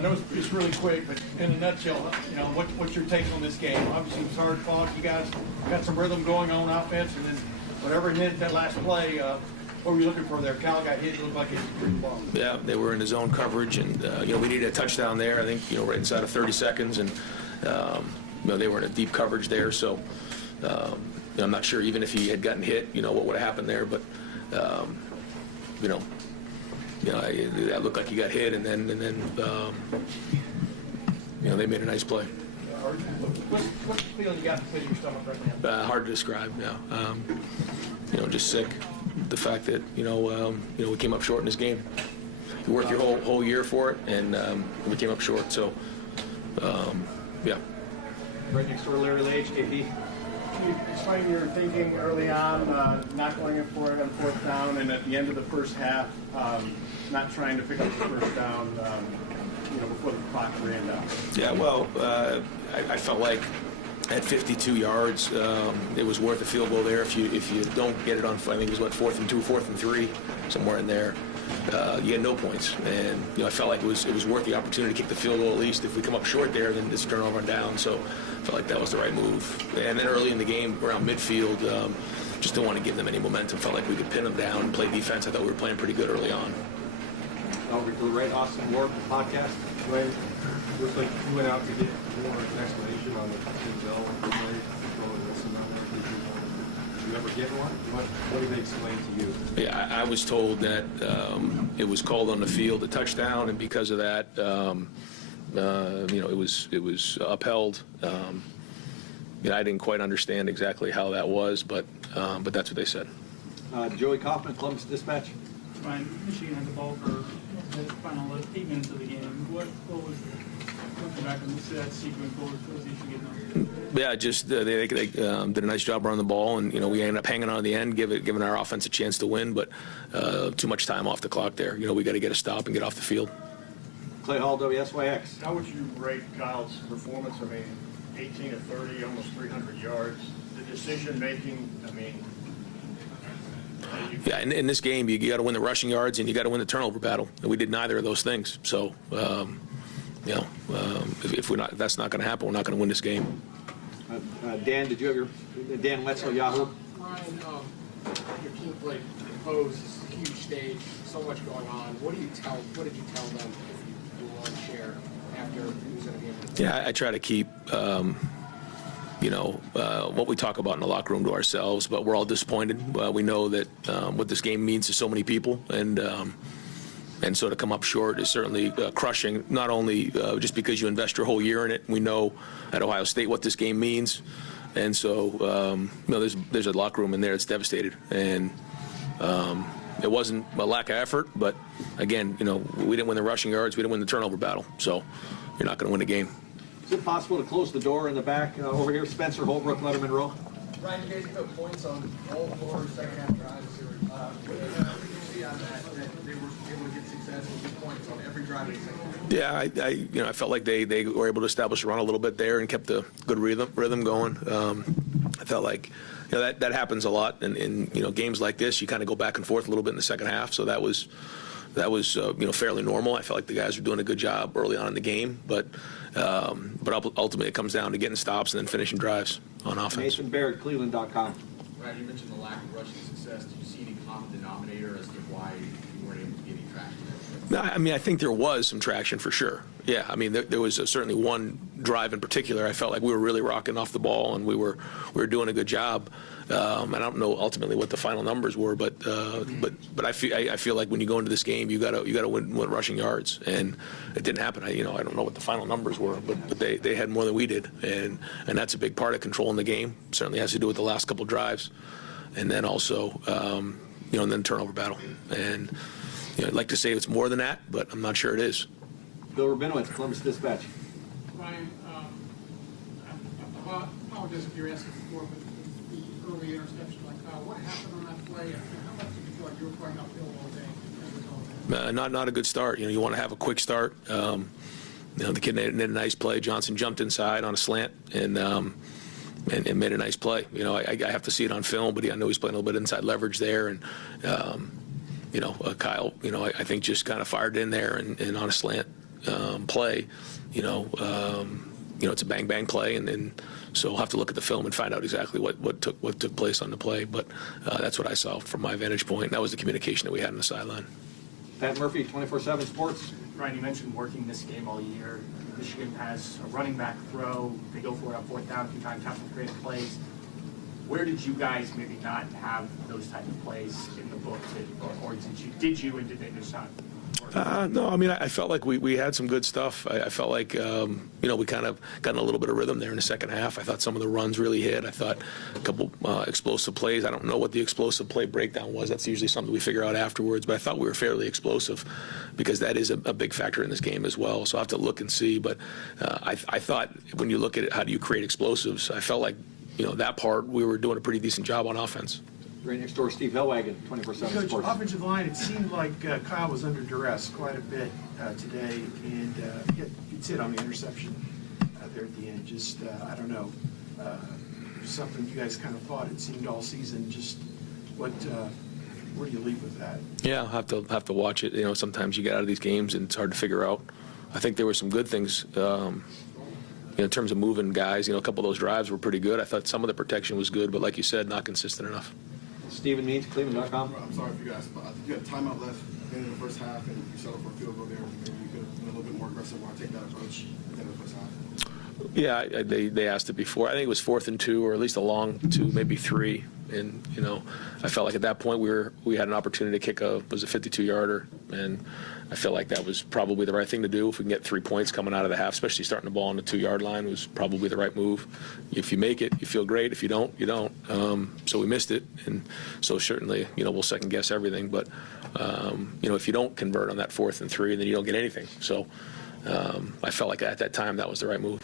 I know it's really quick, but in a nutshell, what's your take on this game? Obviously, it's hard fought. You guys got some rhythm going on offense, and then whatever hit that last play, what were you looking for there? Cal got hit. It looked like he was the ball. Yeah, they were in the zone coverage, and we needed a touchdown there. I think right inside of 30 seconds, and they were in a deep coverage there. So I'm not sure even if he had gotten hit, what would have happened there, but that looked like he got hit, and then they made a nice play. What's the feeling you got in your stomach right now? Hard to describe. Yeah, just sick. The fact that we came up short in this game. You work your whole year for it, and we came up short. So, yeah. Right next door, Larry Lage, KP. Can you explain your thinking early on, not going in for it on fourth down, and at the end of the first half, not trying to pick up the first down, before the clock ran down? Yeah, well, I felt like at 52 yards, it was worth a field goal there. If you don't get it on, I think it was 4th and 2, 4th and 3, somewhere in there. You get no points, and I felt like it was worth the opportunity to kick the field goal at least. If we come up short there, then it's turnover and down. So I felt like that was the right move. And then early in the game, around midfield, just didn't want to give them any momentum. Felt like we could pin them down and play defense. I thought we were playing pretty good early on. Over to the right, Austin Ward, podcast. Dwayne, looks like you went out to get more explanation on the Denzel play. Did you ever get one? What did they explain to you? Yeah, I was told that it was called on the field a touchdown, and because of that, it was upheld. I didn't quite understand exactly how that was, but that's what they said. Joey Kaufman, Columbus Dispatch. Ryan, Michigan had the ball for the final 8 minutes of the game. What was looking back and see that sequence? What was the issue getting on? Yeah, just they did a nice job running the ball, and we ended up hanging on the end, giving our offense a chance to win, but too much time off the clock there. We got to get a stop and get off the field. Clay Hall, WSYX. How would you rate Kyle's performance? 18 of 30, almost 300 yards. The decision making, Yeah, in this game, you got to win the rushing yards and you got to win the turnover battle, and we did neither of those things. So, if that's not going to happen, we're not going to win this game. Dan, did you have your Dan Wetzel, Yahoo? Ryan, your team played imposed this huge stage, so much going on. What did you tell them if you were on share after losing a game? Yeah, I try to keep what we talk about in the locker room to ourselves, but we're all disappointed. We know that what this game means to so many people, and so to come up short is certainly crushing, not only just because you invest your whole year in it. We know at Ohio State what this game means, and so there's a locker room in there that's devastated, and it wasn't a lack of effort, but again, we didn't win the rushing yards, we didn't win the turnover battle, so you're not going to win a game. Is it possible to close the door in the back over here? Spencer Holbrook, Letterman Row. Ryan, you guys put points on all four second half drives. What did you see on that they were able to get success and get points on every drive in the second half? Yeah, I felt like they were able to establish a run a little bit there and kept the good rhythm going. I felt like that happens a lot in games like this. You kind of go back and forth a little bit in the second half, so that was fairly normal. I felt like the guys were doing a good job early on in the game, but ultimately it comes down to getting stops and then finishing drives on offense. Nathan Barrett, Cleveland.com. Right, you mentioned the lack of rushing success. Did you see any common denominator as to why you weren't able to get any traction? No, I think there was some traction for sure. Yeah, there was certainly one drive in particular. I felt like we were really rocking off the ball and we were doing a good job. I don't know ultimately what the final numbers were, but I feel like when you go into this game, you got to win rushing yards, and it didn't happen. I don't know what the final numbers were, but they had more than we did, and that's a big part of controlling the game. Certainly has to do with the last couple drives, and then also and then turnover battle. And I'd like to say it's more than that, but I'm not sure it is. Bill Rabinowitz, Columbus Dispatch. Ryan, I apologize if you're asking for the early interception like Kyle. What happened on that play? How much did you feel like you were playing uphill all day as a result? Not a good start. You want to have a quick start. The kid made a nice play. Johnson jumped inside on a slant and made a nice play. I have to see it on film, but I know he's playing a little bit inside leverage there, and Kyle, I think just kind of fired in there and on a slant play, it's a bang bang play, and so we'll have to look at the film and find out exactly what took place on the play. But that's what I saw from my vantage point. And that was the communication that we had on the sideline. Pat Murphy, 24/7 Sports. Ryan, you mentioned working this game all year. Michigan has a running back throw. They go for it on fourth down a few times, have some creative plays. Where did you guys maybe not have those type of plays in the book? Or did you and did they just not? No, I mean, I felt like we had some good stuff. I felt like, we kind of got in a little bit of rhythm there in the second half. I thought some of the runs really hit. I thought a couple explosive plays. I don't know what the explosive play breakdown was. That's usually something we figure out afterwards. But I thought we were fairly explosive because that is a big factor in this game as well. So I'll have to look and see. But I thought when you look at it, how do you create explosives, I felt like, that part we were doing a pretty decent job on offense. Right next door, Steve Hellwagon, 24/7 Coach, Sports. offensive line, it seemed like Kyle was under duress quite a bit today, and he'd sit on the interception there at the end. Just, I don't know, something you guys kind of thought it seemed all season. Just where do you leave with that? Yeah, I'll have to watch it. Sometimes you get out of these games and it's hard to figure out. I think there were some good things. In terms of moving guys, a couple of those drives were pretty good. I thought some of the protection was good, but like you said, not consistent enough. Stephen Means, Cleveland.com. I'm sorry for you guys, but I think you had timeout left in the first half, and you settled for a field goal there. Maybe you could have been a little bit more aggressive or take that approach at the end of the first half. Yeah, they asked it before. I think it was 4th and 2, or at least a long 2, maybe 3. And I felt like at that point we had an opportunity to kick a 52-yarder, and I felt like that was probably the right thing to do. If we can get 3 points coming out of the half, especially starting the ball on the 2-yard line, was probably the right move. If you make it, you feel great. If you don't, you don't. So we missed it, and so certainly we'll second guess everything. But if you don't convert on that 4th and 3, then you don't get anything. So I felt like at that time that was the right move.